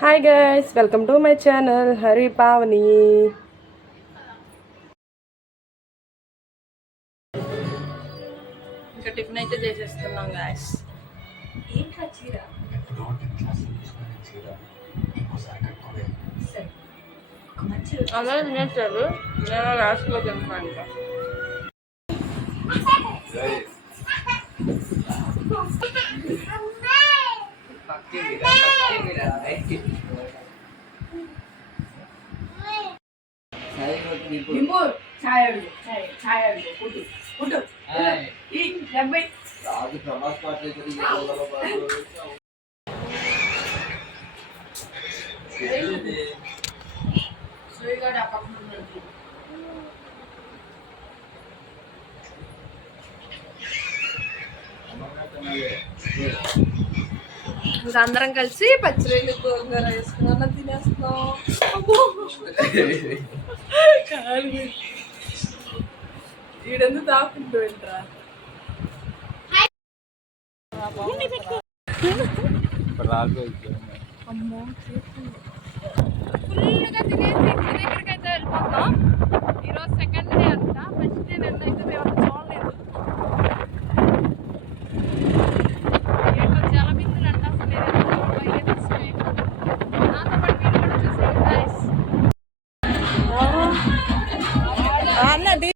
Hi guys, welcome to my channel Hari Pavani. ఇంకా tiffin అయితే చేసేస్తున్నాం గాయస్. అందరూ తినేస్తారు, నేను లాస్ట్లో తింటున్నాను. ఇంకా ఇంకా అందరం కలిసి పచ్చిరొయ్యలు గోంగూర వేసుకున్నా తినేస్తున్నాం. ఈడెందుకు దాక్కుంటూ వెంటరా అమ్మో ఫుల్గా తినేసి ఇంటి దగ్గరికి అయితే వెళ్ళిపోతాం. ఈరోజు సెకండ్ డే అంట. ఫస్ట్ డే నిన్న అయితే మేము చూడలేదు. ఏంటో చాలా బిందులు అంట. అసలు నాతో పాటు మీరు కూడా చూసారు గైస్. అన్నది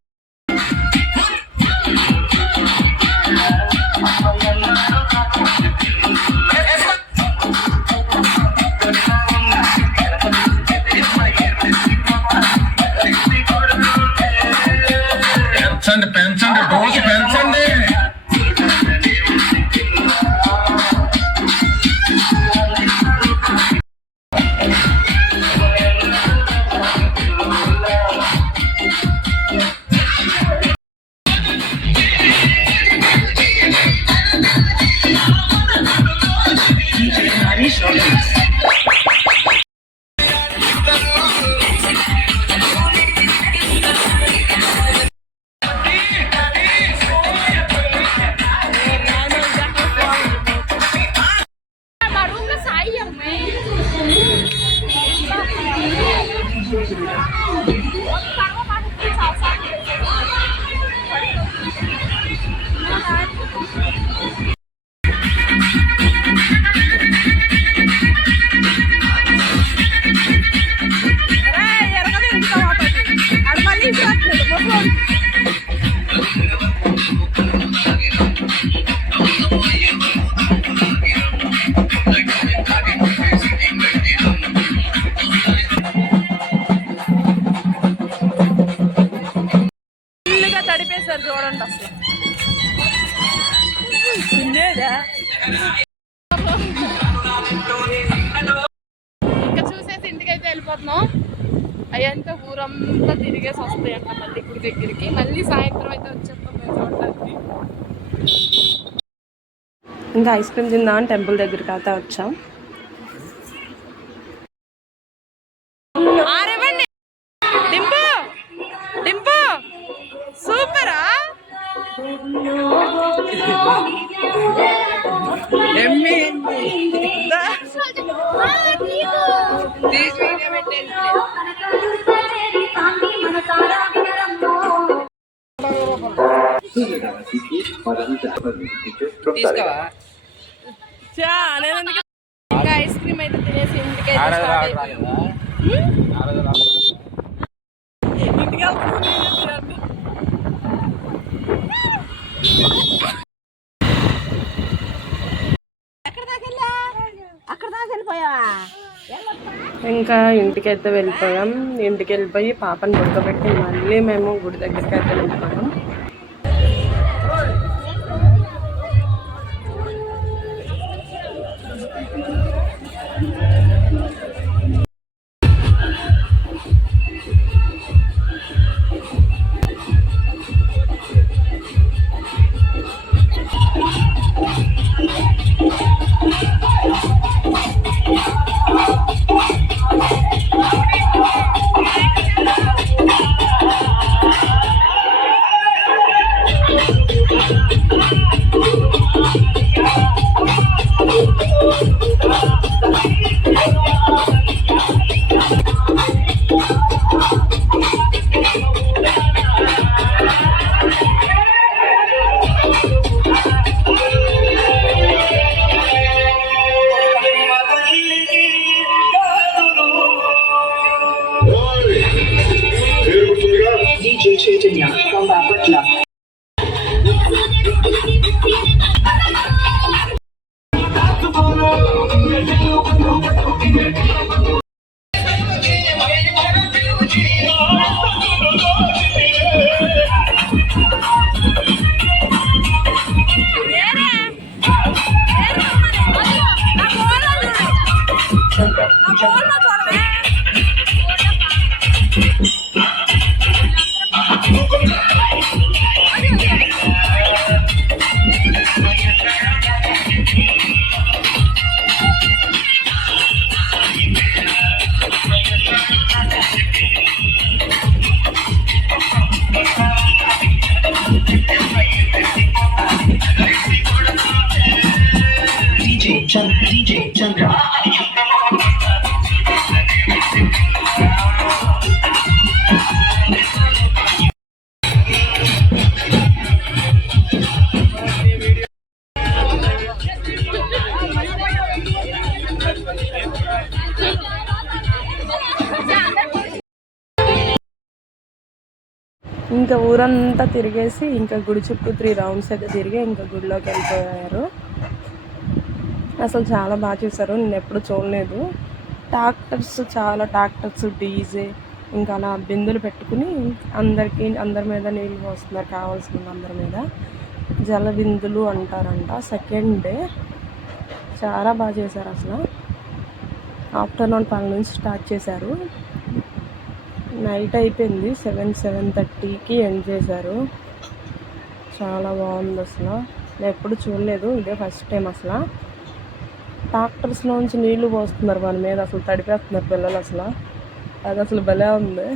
పెంచండి రోజు పెంచండి. తడిపేశారు చూడండి. అసలు ఇంకా చూసేసి ఇంటికైతే వెళ్ళిపోతున్నాం. అయ్యంతా ఊరంతా తిరిగేసి వస్తాయంట మళ్ళీ గుడి దగ్గరికి. మళ్ళీ సాయంత్రం అయితే వచ్చేస్తాం చూడడానికి. ఇంకా ఐస్ క్రీమ్ తిందామని టెంపుల్ దగ్గరికి అయితే వచ్చాం. సూపరా తీసుకోవా? ఇంకా ఐస్ క్రీమ్ అయితే తినేసి ఇంటికి ఇంకా ఇంటికైతే వెళ్ళిపోయాం. ఇంటికి వెళ్ళిపోయి పాపని పడుకోబెట్టి మళ్ళీ మేము గుడి దగ్గరికి అయితే వెళ్ళిపోయాం. DJ Chandra. ఇంకా ఊరంతా తిరిగేసి ఇంకా గుడి చుట్టూ 3 రౌండ్స్ అయితే తిరిగి ఇంకా గుడిలోకి వెళ్ళిపోయారు. అసలు చాలా బాగా చూసారు, నేను ఎప్పుడు చూడలేదు. చాలా ట్రాక్టర్స్ డీజే ఇంకా అలా బిందులు పెట్టుకుని అందరి మీద నీళ్ళు పోస్తున్నారు, కావాల్సిన అందరి మీద. జల బిందులు అంటారంట. సెకండ్ డే చాలా బాగా చేశారు. అసలు ఆఫ్టర్నూన్ 12 నుంచి స్టార్ట్ చేశారు, నైట్ అయిపోయింది 7:30కి ఎండ్ చేశారు. చాలా బాగుంది అసలు, నేను ఎప్పుడు చూడలేదు, ఇదే ఫస్ట్ టైం. అసలు ట్రాక్టర్స్లోంచి నీళ్లు పోస్తున్నారు మన మీద, అసలు తడిపేస్తున్నారు పిల్లలు. అది అసలు భలే ఉంది.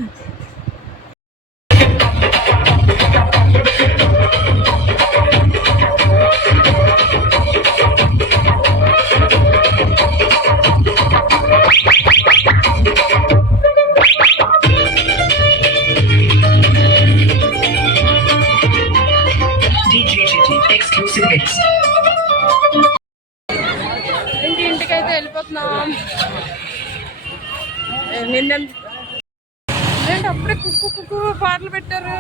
ఇంటికైతే వెళ్ళిపోతున్నాం. ఏంటి అప్పుడే కుక్కు పాటలు పెట్టారు.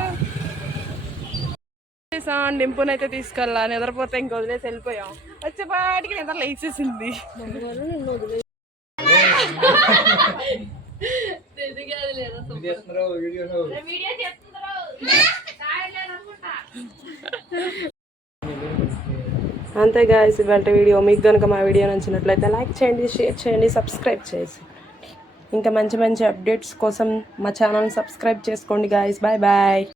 నింపునైతే తీసుకెళ్ళా, నిద్రపోతే ఇంక వదిలేసి వెళ్ళిపోయాం. వచ్చేపాటికి నిద్ర లేచేసింది. అంతే గాయ్స్ ఇవాళ వీడియో. మీకు కనుక మా వీడియో నచ్చినట్లయితే లైక్ చేయండి, షేర్ చేయండి, సబ్స్క్రైబ్ చేసి ఇంకా మంచి మంచి అప్డేట్స్ కోసం మా ఛానల్ని సబ్స్క్రైబ్ చేసుకోండి గాయ్స్. Bye bye.